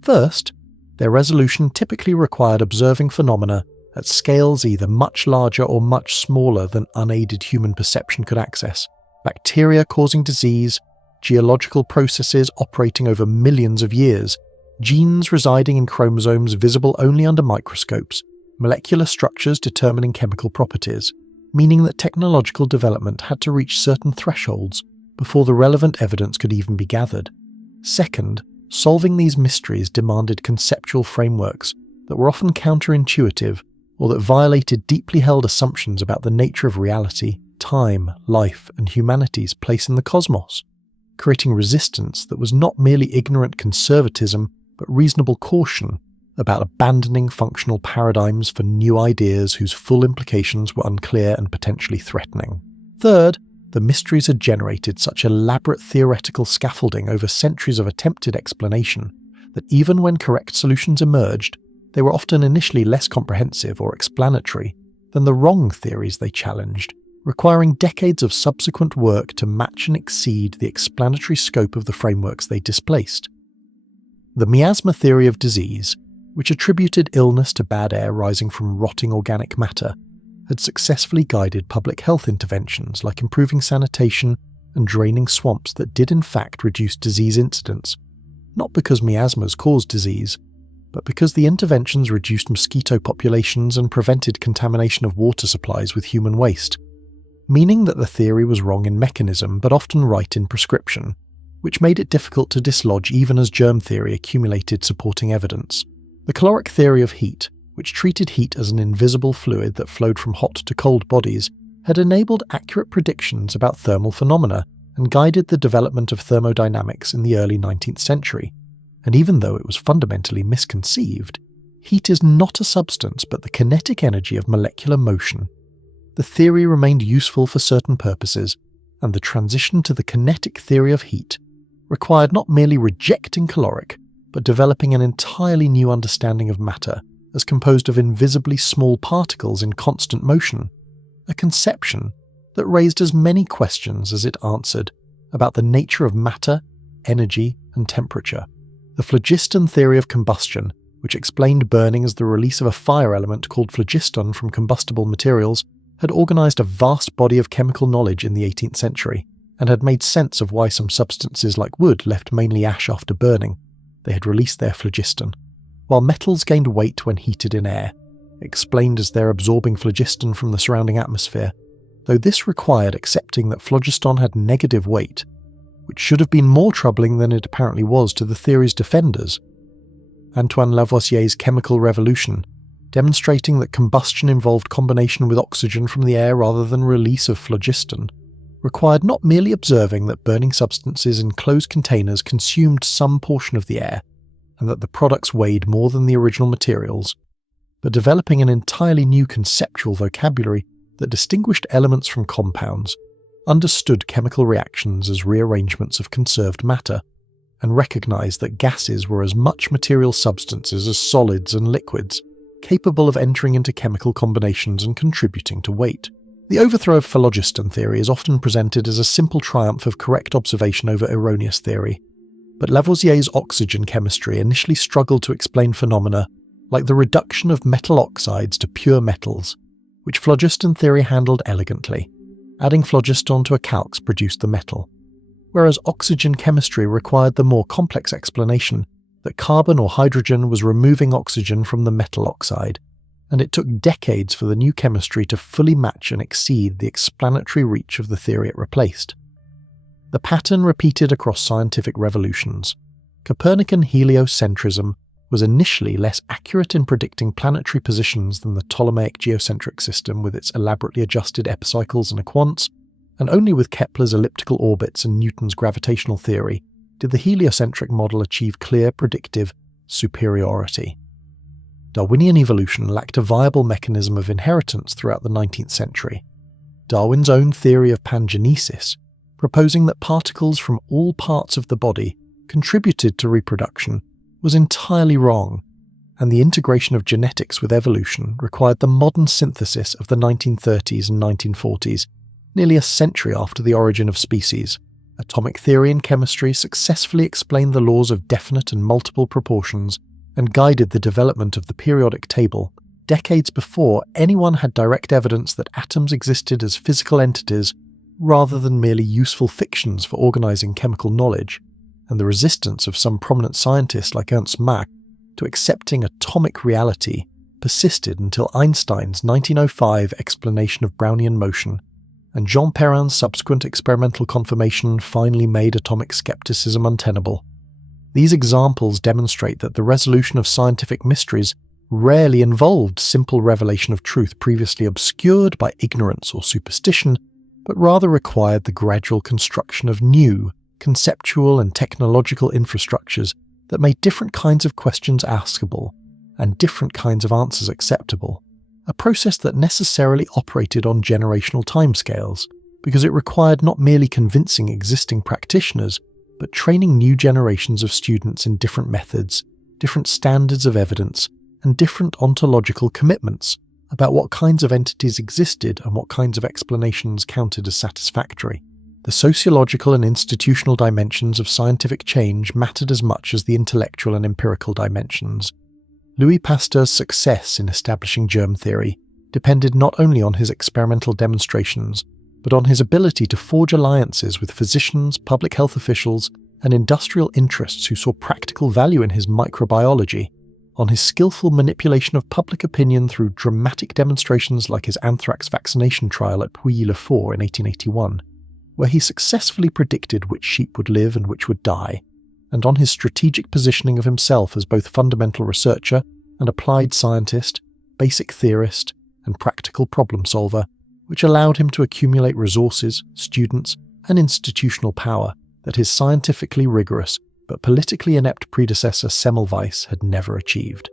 First, their resolution typically required observing phenomena at scales either much larger or much smaller than unaided human perception could access. Bacteria causing disease, geological processes operating over millions of years, genes residing in chromosomes visible only under microscopes, molecular structures determining chemical properties, meaning that technological development had to reach certain thresholds before the relevant evidence could even be gathered. Second, solving these mysteries demanded conceptual frameworks that were often counterintuitive or that violated deeply held assumptions about the nature of reality, time, life, and humanity's place in the cosmos, creating resistance that was not merely ignorant conservatism but reasonable caution about abandoning functional paradigms for new ideas whose full implications were unclear and potentially threatening. Third, the mysteries had generated such elaborate theoretical scaffolding over centuries of attempted explanation that even when correct solutions emerged, they were often initially less comprehensive or explanatory than the wrong theories they challenged, requiring decades of subsequent work to match and exceed the explanatory scope of the frameworks they displaced. The miasma theory of disease, which attributed illness to bad air rising from rotting organic matter, had successfully guided public health interventions like improving sanitation and draining swamps that did in fact reduce disease incidence, not because miasmas caused disease, but because the interventions reduced mosquito populations and prevented contamination of water supplies with human waste, meaning that the theory was wrong in mechanism but often right in prescription, which made it difficult to dislodge even as germ theory accumulated supporting evidence. The caloric theory of heat, which treated heat as an invisible fluid that flowed from hot to cold bodies, had enabled accurate predictions about thermal phenomena and guided the development of thermodynamics in the early 19th century. And even though it was fundamentally misconceived, heat is not a substance but the kinetic energy of molecular motion. The theory remained useful for certain purposes, and the transition to the kinetic theory of heat required not merely rejecting caloric, but developing an entirely new understanding of matter as composed of invisibly small particles in constant motion, a conception that raised as many questions as it answered about the nature of matter, energy, and temperature. The phlogiston theory of combustion, which explained burning as the release of a fire element called phlogiston from combustible materials, had organized a vast body of chemical knowledge in the 18th century, and had made sense of why some substances like wood left mainly ash after burning. They had released their phlogiston, while metals gained weight when heated in air, explained as their absorbing phlogiston from the surrounding atmosphere, though this required accepting that phlogiston had negative weight, which should have been more troubling than it apparently was to the theory's defenders. Antoine Lavoisier's chemical revolution, demonstrating that combustion involved combination with oxygen from the air rather than release of phlogiston, required not merely observing that burning substances in closed containers consumed some portion of the air, and that the products weighed more than the original materials, but developing an entirely new conceptual vocabulary that distinguished elements from compounds, understood chemical reactions as rearrangements of conserved matter, and recognized that gases were as much material substances as solids and liquids, capable of entering into chemical combinations and contributing to weight. The overthrow of phlogiston theory is often presented as a simple triumph of correct observation over erroneous theory, but Lavoisier's oxygen chemistry initially struggled to explain phenomena like the reduction of metal oxides to pure metals, which phlogiston theory handled elegantly. Adding phlogiston to a calx produced the metal, whereas oxygen chemistry required the more complex explanation that carbon or hydrogen was removing oxygen from the metal oxide, and it took decades for the new chemistry to fully match and exceed the explanatory reach of the theory it replaced. The pattern repeated across scientific revolutions. Copernican heliocentrism was initially less accurate in predicting planetary positions than the Ptolemaic geocentric system with its elaborately adjusted epicycles and equants, and only with Kepler's elliptical orbits and Newton's gravitational theory did the heliocentric model achieve clear predictive superiority. Darwinian evolution lacked a viable mechanism of inheritance throughout the 19th century. Darwin's own theory of pangenesis, proposing that particles from all parts of the body contributed to reproduction, was entirely wrong, and the integration of genetics with evolution required the modern synthesis of the 1930s and 1940s, nearly a century after the origin of species. Atomic theory and chemistry successfully explained the laws of definite and multiple proportions and guided the development of the periodic table decades before anyone had direct evidence that atoms existed as physical entities rather than merely useful fictions for organizing chemical knowledge, and the resistance of some prominent scientists like Ernst Mach to accepting atomic reality persisted until Einstein's 1905 explanation of Brownian motion and Jean Perrin's subsequent experimental confirmation finally made atomic skepticism untenable. These examples demonstrate that the resolution of scientific mysteries rarely involved simple revelation of truth previously obscured by ignorance or superstition, but rather required the gradual construction of new, conceptual and technological infrastructures that made different kinds of questions askable and different kinds of answers acceptable, a process that necessarily operated on generational timescales, because it required not merely convincing existing practitioners, but training new generations of students in different methods, different standards of evidence, and different ontological commitments about what kinds of entities existed and what kinds of explanations counted as satisfactory. The sociological and institutional dimensions of scientific change mattered as much as the intellectual and empirical dimensions. Louis Pasteur's success in establishing germ theory depended not only on his experimental demonstrations, but on his ability to forge alliances with physicians, public health officials, and industrial interests who saw practical value in his microbiology, on his skillful manipulation of public opinion through dramatic demonstrations like his anthrax vaccination trial at Pouilly-le-Fort in 1881, where he successfully predicted which sheep would live and which would die, and on his strategic positioning of himself as both fundamental researcher and applied scientist, basic theorist, and practical problem solver, which allowed him to accumulate resources, students, and institutional power that his scientifically rigorous but politically inept predecessor Semmelweis had never achieved.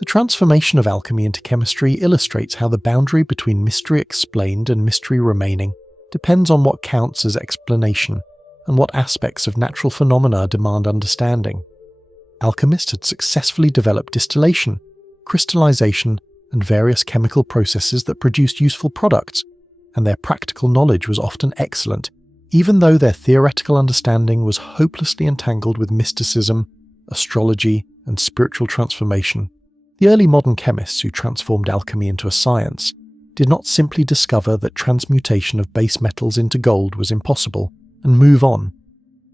The transformation of alchemy into chemistry illustrates how the boundary between mystery explained and mystery remaining depends on what counts as explanation and what aspects of natural phenomena demand understanding. Alchemists had successfully developed distillation, crystallization, and various chemical processes that produced useful products, and their practical knowledge was often excellent, even though their theoretical understanding was hopelessly entangled with mysticism, astrology, and spiritual transformation. The early modern chemists who transformed alchemy into a science did not simply discover that transmutation of base metals into gold was impossible and move on.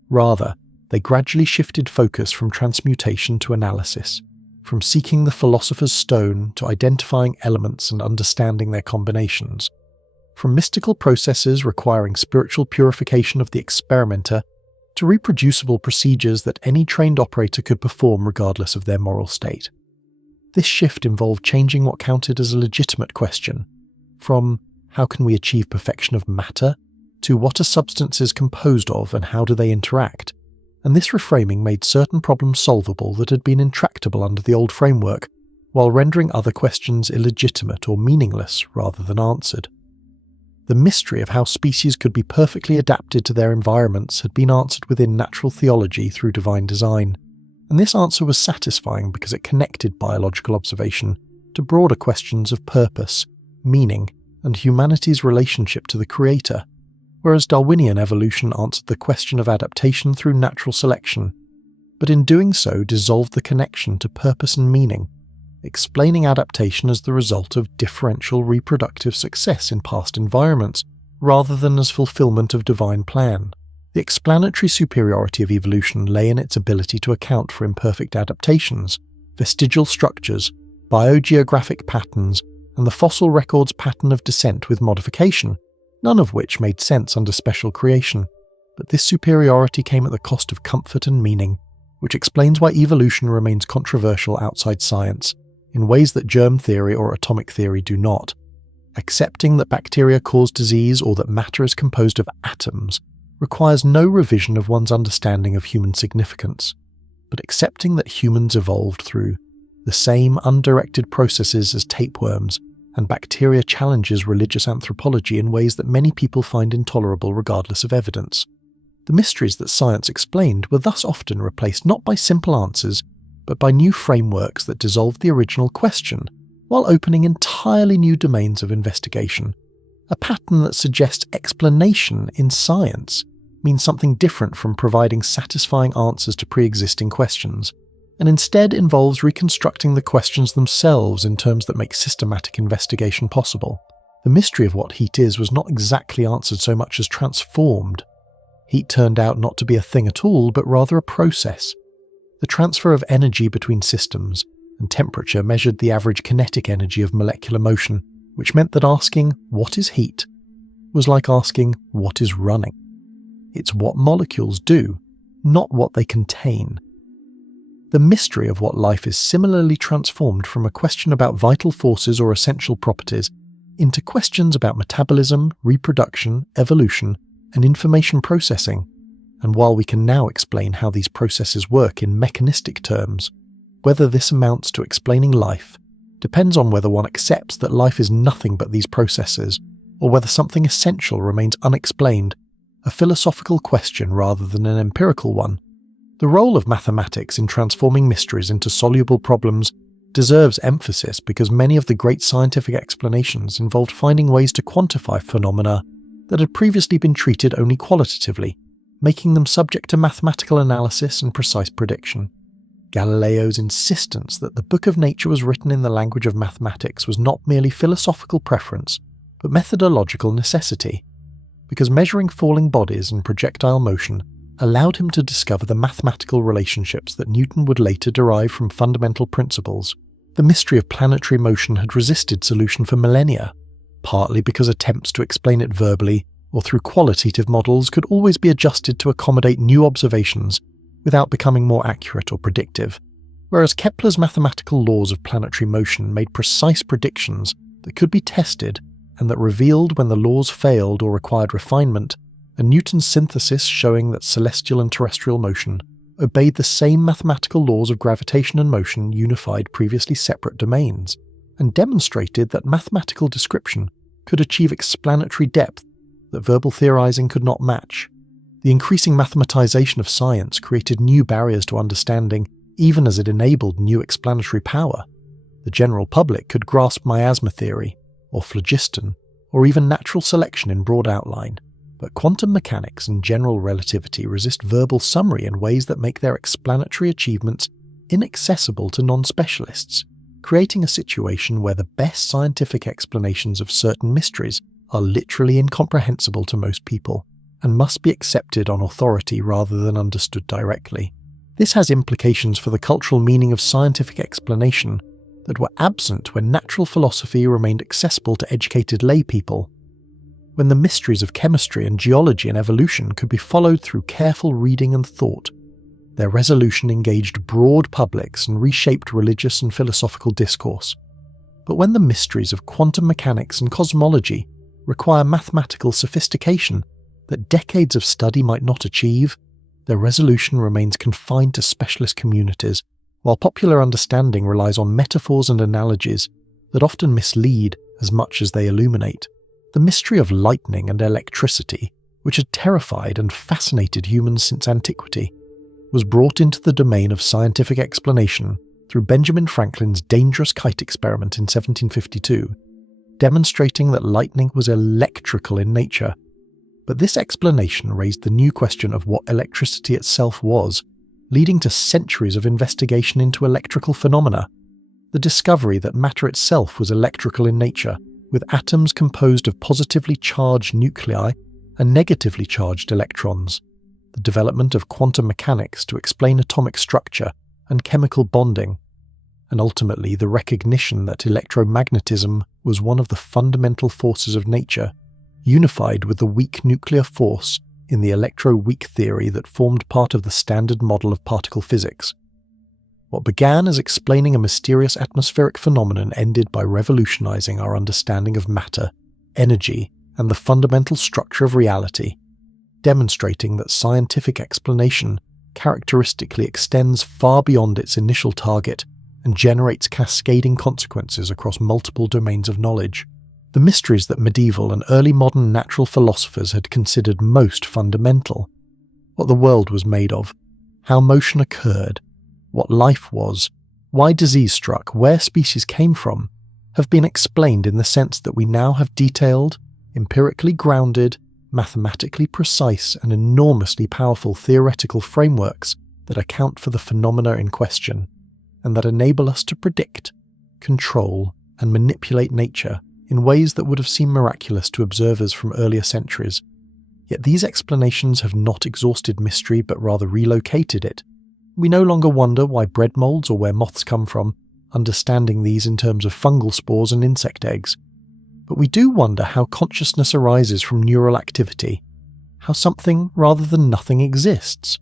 Rather, they gradually shifted focus from transmutation to analysis, from seeking the philosopher's stone to identifying elements and understanding their combinations, from mystical processes requiring spiritual purification of the experimenter to reproducible procedures that any trained operator could perform regardless of their moral state. This shift involved changing what counted as a legitimate question, from how can we achieve perfection of matter to what are substances composed of and how do they interact, and this reframing made certain problems solvable that had been intractable under the old framework, while rendering other questions illegitimate or meaningless rather than answered. The mystery of how species could be perfectly adapted to their environments had been answered within natural theology through divine design, and this answer was satisfying because it connected biological observation to broader questions of purpose, meaning, and humanity's relationship to the Creator, whereas Darwinian evolution answered the question of adaptation through natural selection, but in doing so dissolved the connection to purpose and meaning, explaining adaptation as the result of differential reproductive success in past environments, rather than as fulfillment of divine plan. The explanatory superiority of evolution lay in its ability to account for imperfect adaptations, vestigial structures, biogeographic patterns, and the fossil record's pattern of descent with modification, none of which made sense under special creation. But this superiority came at the cost of comfort and meaning, which explains why evolution remains controversial outside science, in ways that germ theory or atomic theory do not. Accepting that bacteria cause disease or that matter is composed of atoms requires no revision of one's understanding of human significance, but accepting that humans evolved through the same undirected processes as tapeworms, and bacteria challenges religious anthropology in ways that many people find intolerable regardless of evidence. The mysteries that science explained were thus often replaced not by simple answers, but by new frameworks that dissolved the original question, while opening entirely new domains of investigation. A pattern that suggests explanation in science means something different from providing satisfying answers to pre-existing questions, and instead involves reconstructing the questions themselves in terms that make systematic investigation possible. The mystery of what heat is was not exactly answered so much as transformed. Heat turned out not to be a thing at all, but rather a process. The transfer of energy between systems, and temperature measured the average kinetic energy of molecular motion, which meant that asking, "What is heat?" was like asking, "What is running?" It's what molecules do, not what they contain. The mystery of what life is similarly transformed from a question about vital forces or essential properties into questions about metabolism, reproduction, evolution, and information processing. And while we can now explain how these processes work in mechanistic terms, whether this amounts to explaining life depends on whether one accepts that life is nothing but these processes, or whether something essential remains unexplained, a philosophical question rather than an empirical one. The role of mathematics in transforming mysteries into soluble problems deserves emphasis because many of the great scientific explanations involved finding ways to quantify phenomena that had previously been treated only qualitatively, making them subject to mathematical analysis and precise prediction. Galileo's insistence that the book of nature was written in the language of mathematics was not merely philosophical preference, but methodological necessity, because measuring falling bodies and projectile motion allowed him to discover the mathematical relationships that Newton would later derive from fundamental principles. The mystery of planetary motion had resisted solution for millennia, partly because attempts to explain it verbally or through qualitative models could always be adjusted to accommodate new observations without becoming more accurate or predictive, whereas Kepler's mathematical laws of planetary motion made precise predictions that could be tested and that revealed when the laws failed or required refinement, and Newton's synthesis showing that celestial and terrestrial motion obeyed the same mathematical laws of gravitation and motion unified previously separate domains, and demonstrated that mathematical description could achieve explanatory depth that verbal theorizing could not match. The increasing mathematization of science created new barriers to understanding, even as it enabled new explanatory power. The general public could grasp miasma theory, or phlogiston, or even natural selection in broad outline, but quantum mechanics and general relativity resist verbal summary in ways that make their explanatory achievements inaccessible to non-specialists, creating a situation where the best scientific explanations of certain mysteries are literally incomprehensible to most people, and must be accepted on authority rather than understood directly. This has implications for the cultural meaning of scientific explanation that were absent when natural philosophy remained accessible to educated lay people. When the mysteries of chemistry and geology and evolution could be followed through careful reading and thought, their resolution engaged broad publics and reshaped religious and philosophical discourse. But when the mysteries of quantum mechanics and cosmology require mathematical sophistication that decades of study might not achieve, their resolution remains confined to specialist communities, while popular understanding relies on metaphors and analogies that often mislead as much as they illuminate. The mystery of lightning and electricity, which had terrified and fascinated humans since antiquity, was brought into the domain of scientific explanation through Benjamin Franklin's dangerous kite experiment in 1752, demonstrating that lightning was electrical in nature. But this explanation raised the new question of what electricity itself was, leading to centuries of investigation into electrical phenomena. The discovery that matter itself was electrical in nature, with atoms composed of positively charged nuclei and negatively charged electrons. The development of quantum mechanics to explain atomic structure and chemical bonding, and ultimately the recognition that electromagnetism was one of the fundamental forces of nature, unified with the weak nuclear force in the electroweak theory that formed part of the standard model of particle physics. What began as explaining a mysterious atmospheric phenomenon ended by revolutionizing our understanding of matter, energy, and the fundamental structure of reality, demonstrating that scientific explanation characteristically extends far beyond its initial target and generates cascading consequences across multiple domains of knowledge. The mysteries that medieval and early modern natural philosophers had considered most fundamental, what the world was made of, how motion occurred, what life was, why disease struck, where species came from, have been explained in the sense that we now have detailed, empirically grounded, mathematically precise and enormously powerful theoretical frameworks that account for the phenomena in question, and that enable us to predict, control, and manipulate nature in ways that would have seemed miraculous to observers from earlier centuries. Yet these explanations have not exhausted mystery but rather relocated it. We no longer wonder why bread molds or where moths come from, understanding these in terms of fungal spores and insect eggs. But we do wonder how consciousness arises from neural activity, how something rather than nothing exists,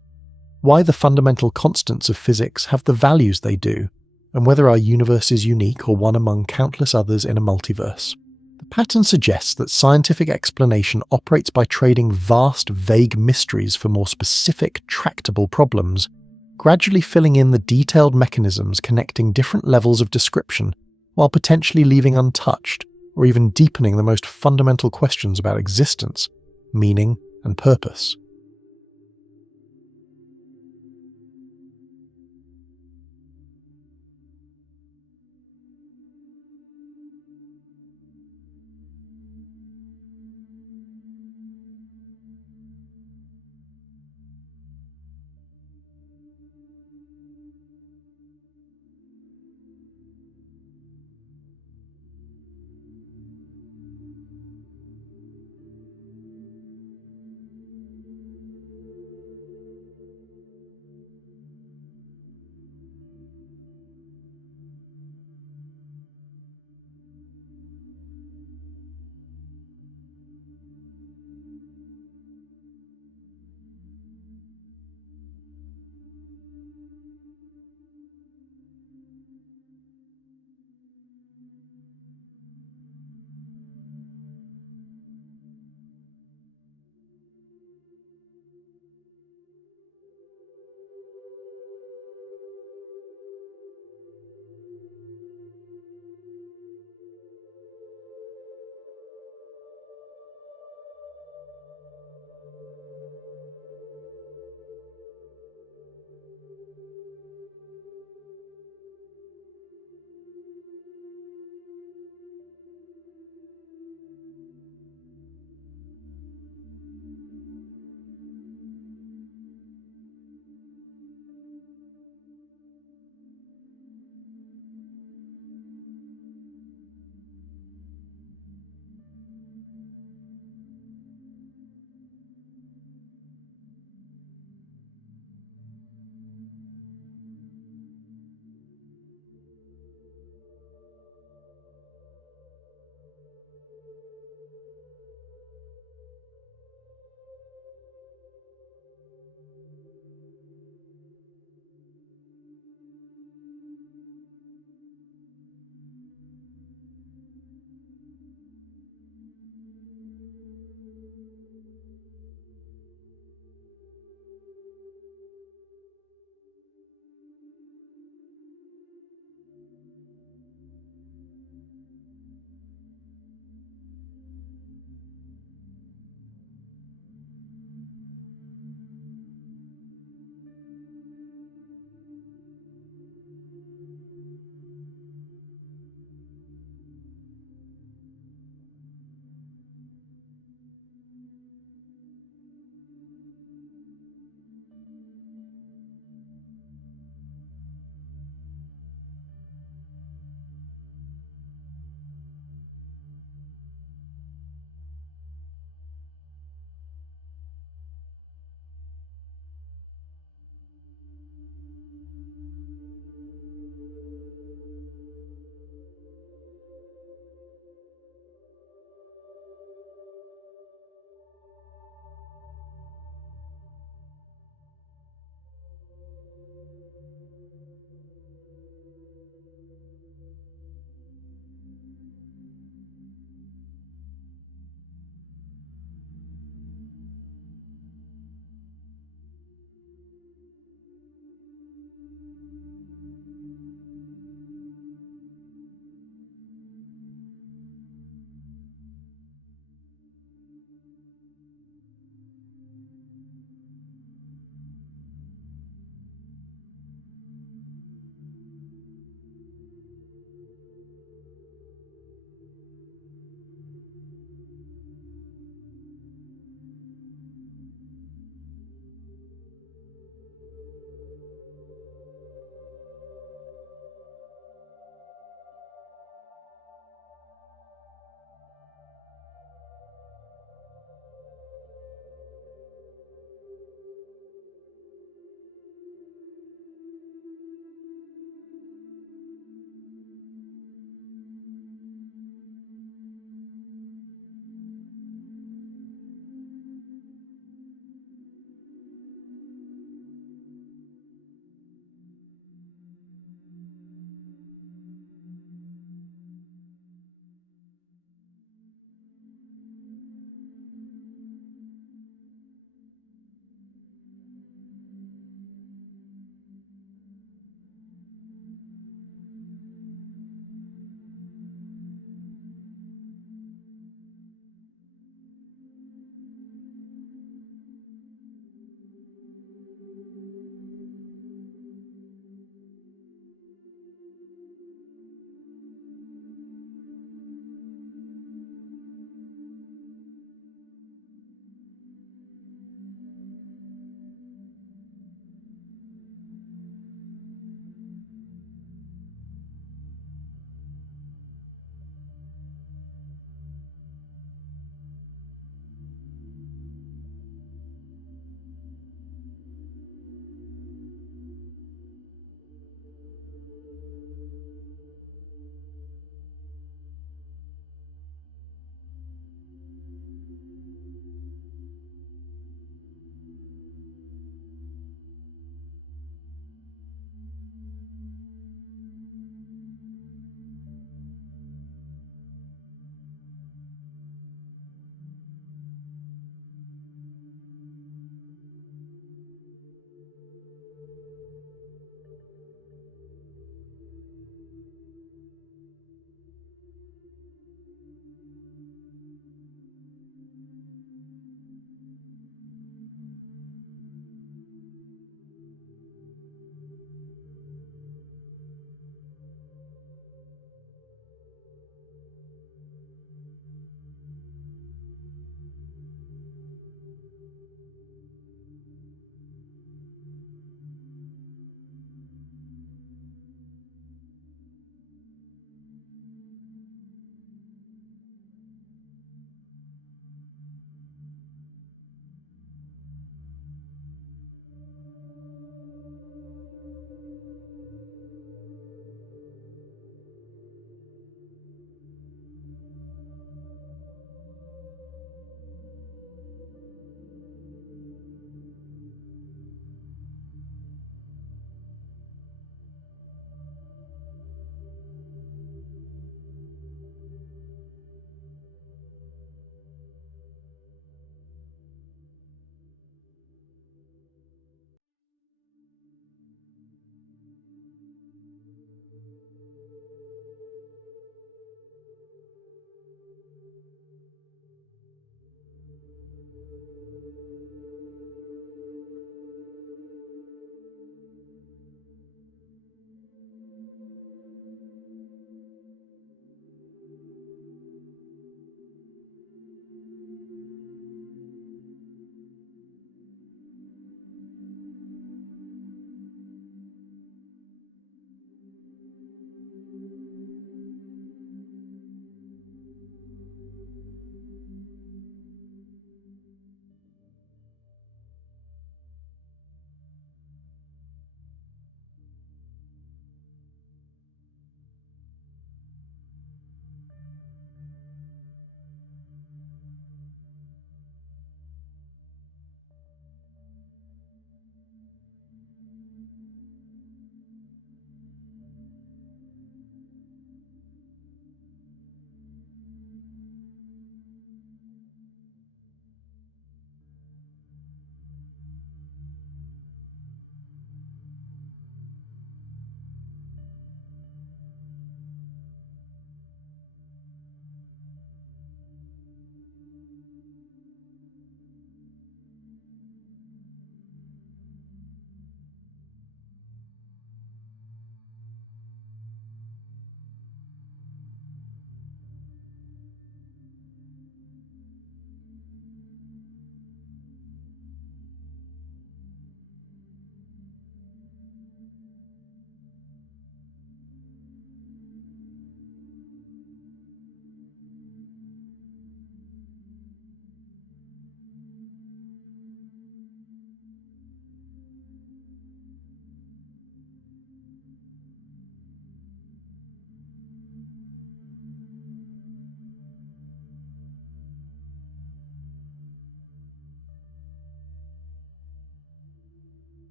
why the fundamental constants of physics have the values they do, and whether our universe is unique or one among countless others in a multiverse. The pattern suggests that scientific explanation operates by trading vast, vague mysteries for more specific, tractable problems, gradually filling in the detailed mechanisms connecting different levels of description, while potentially leaving untouched or even deepening the most fundamental questions about existence, meaning, and purpose.